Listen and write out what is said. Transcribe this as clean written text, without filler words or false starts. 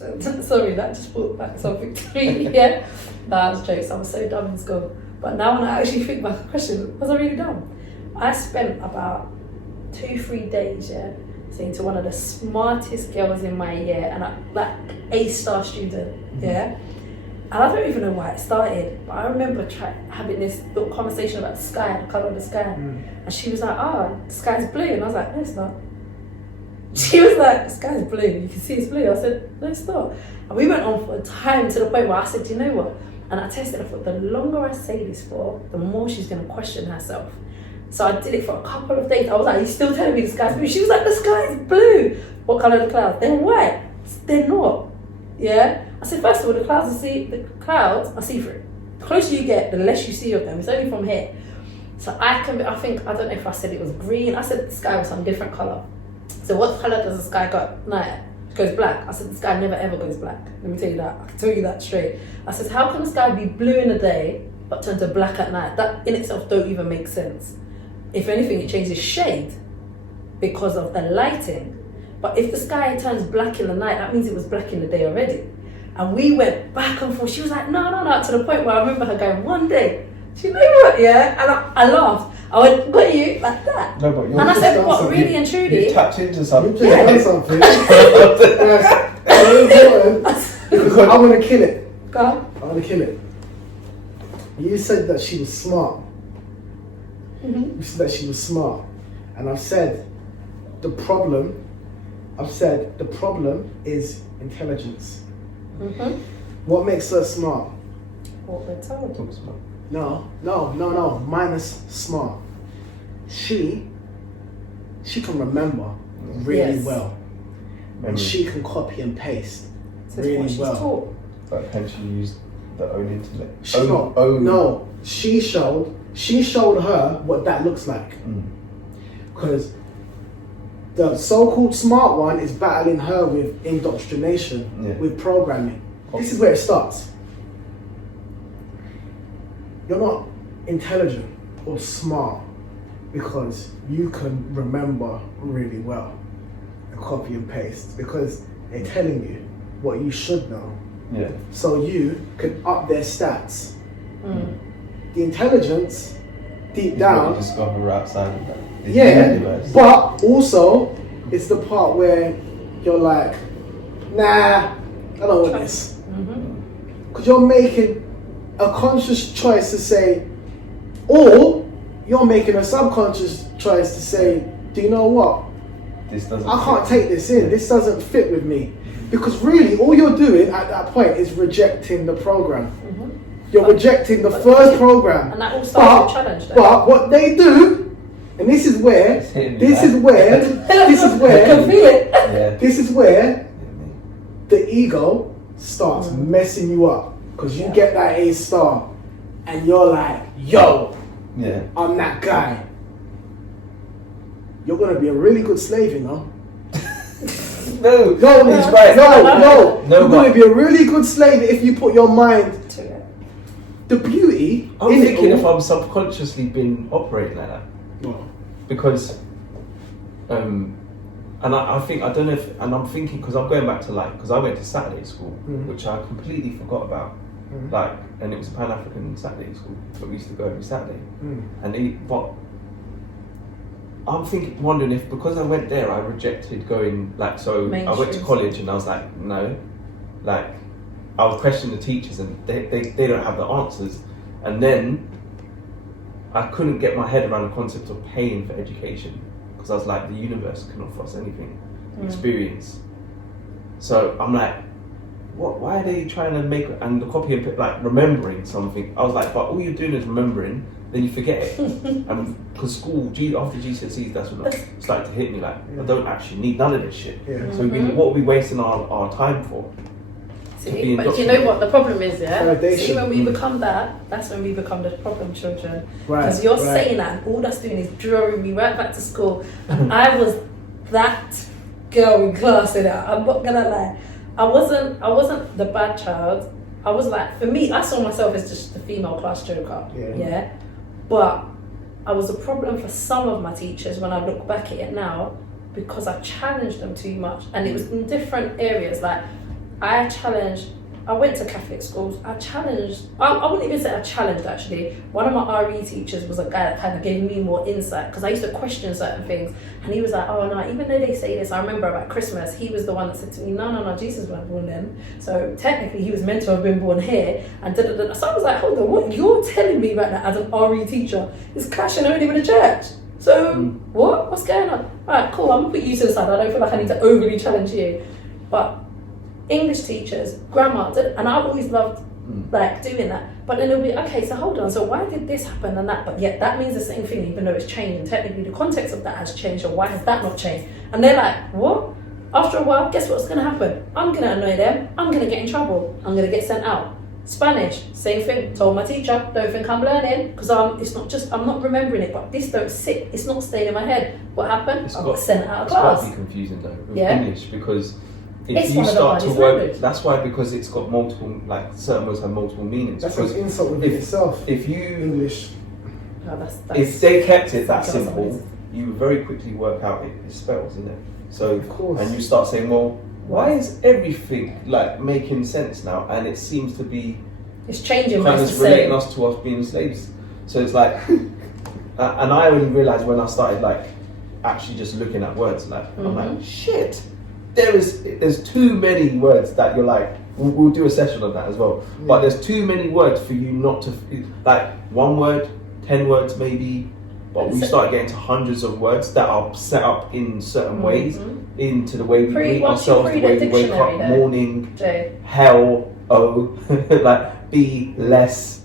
Sorry, that just brought back something to me. Yeah, that was jokes. I was so dumb in school. But now when I actually think back, the question was I really dumb? I spent about 2-3 days, saying to one of the smartest girls in my year, and like A-star student, And I don't even know why it started, but I remember having this little conversation about the sky, the colour of the sky, and she was like, the sky's blue, and I was like, no, it's not. She was like, the sky's blue, you can see it's blue. I said, no, it's not. And we went on for a time to the point where I said, you know what? And I tested, I thought, the longer I say this for, the more she's going to question herself. So I did it for a couple of days. I was like, are you still telling me the sky's blue? She was like, the sky's blue. What colour are the clouds? They're white. They're not. Yeah? I said, first of all, the clouds are see-through. The closer you get, the less you see of them. It's only from here. So I don't know if I said it was green. I said the sky was some different colour. So what colour does the sky go at night? It goes black. I said the sky never ever goes black. Let me tell you that. I can tell you that straight. I said, how can the sky be blue in the day but turn to black at night? That in itself don't even make sense. If anything, it changes shade because of the lighting. But if the sky turns black in the night, that means it was black in the day already. And we went back and forth. She was like, no, to the point where I remember her going, one day, you know what, And I laughed. I went, got you, like that. No, but and I said, what, really and truly? You've tapped into something. You've done something. Because I want to kill it. Go on. I want to kill it. You said that she was smart. Mm-hmm. You said that she was smart. And I've said the problem is intelligence. Mm-hmm. What makes her smart? What we're told. Talk smart. No. Minus smart. She can remember really well. And she can copy and paste really what she's well. Taught. But can she use the own intellect? She's not. No. She showed her what that looks like. Because the so-called smart one is battling her with indoctrination, with programming. This is where it starts. You're not intelligent or smart because you can remember really well and copy and paste because they're telling you what you should know. Yeah. So you can up their stats. The intelligence, deep down, what you discover outside of that. The universe. But also it's the part where you're like, nah, I don't want this. Because you're making a conscious choice to say, or you're making a subconscious choice to say, do you know what? I can't take this in. This doesn't fit with me. Because really, all you're doing at that point is rejecting the program. You're rejecting the first program. And that all starts with challenge. But what they do, and this is where the ego starts messing you up. Because you get that A-star and you're like, yo, I'm that guy. You're going to be a really good slave, you know? No, he's right. No, you're going to be a really good slave if you put your mind to it. The beauty I'm thinking if I'm subconsciously been operating like that. No. Because, and I think, I don't know if, and I'm thinking, because I'm going back to because I went to Saturday school, which I completely forgot about. And it was a Pan-African Saturday school, but we used to go every Saturday. But I'm wondering if because I went there, I rejected going so I went to college and I was like, no, I would question the teachers and they don't have the answers, and then I couldn't get my head around the concept of paying for education because I was like, the universe can offer us anything, experience. So I'm like, why are they trying to make and the copy and remembering something? I was like, but all you're doing is remembering, then you forget it. And because school, after GCSEs, that's when it started to hit me I don't actually need none of this shit. So what are we wasting our time for? See, but you know what the problem is, See, when we become that's when we become the problem children. Because you're saying that, and all that's doing is drawing me right back to school. And I was that girl in class, I'm not gonna lie. I wasn't the bad child. I was for me, I saw myself as just the female class joker. But I was a problem for some of my teachers when I look back at it now, because I challenged them too much, and it was in different areas. I went to Catholic schools. I wouldn't even say I challenged actually. One of my RE teachers was a guy that kind of gave me more insight because I used to question certain things. And he was like, oh no, even though they say this, I remember about Christmas, he was the one that said to me, no, Jesus wasn't born then. So technically he was meant to have been born here. And da-da-da. So I was like, hold on, what you're telling me right now as an RE teacher is clashing already with the church. So what's going on? All right, cool, I'm gonna put you to the side. I don't feel like I need to overly challenge you. But English teachers, grammar, and I've always loved like doing that. But then it'll be, okay, so hold on, so why did this happen and that? But yet that means the same thing, even though it's changed. And technically the context of that has changed, or why has that not changed? And they're like, what? After a while, guess what's gonna happen? I'm gonna annoy them, I'm gonna get in trouble, I'm gonna get sent out. Spanish, same thing, told my teacher, don't think I'm learning, because I'm not remembering it, but this don't sit, it's not staying in my head. What happened? I got sent out of class. It's got to be confusing though, with English, because if it's you start to work, language. that's why, because it's got multiple, like certain words have multiple meanings. That's an insult within itself. If you English, if they kept it that simple, you very quickly work out it spells, isn't it? So, of course. And you start saying, well, why is everything like making sense now? And it seems to be it's changing. Kind of relating us to us being slaves. So it's like, and I only realized when I started like actually just looking at words, like I'm like, shit. There's too many words that you're like, we'll do a session on that as well. Yeah. But there's too many words for you not to, like 1 word, 10 words maybe, but we start getting to hundreds of words that are set up in certain ways, into the way we greet ourselves, the way we wake up, morning, hell, like be less,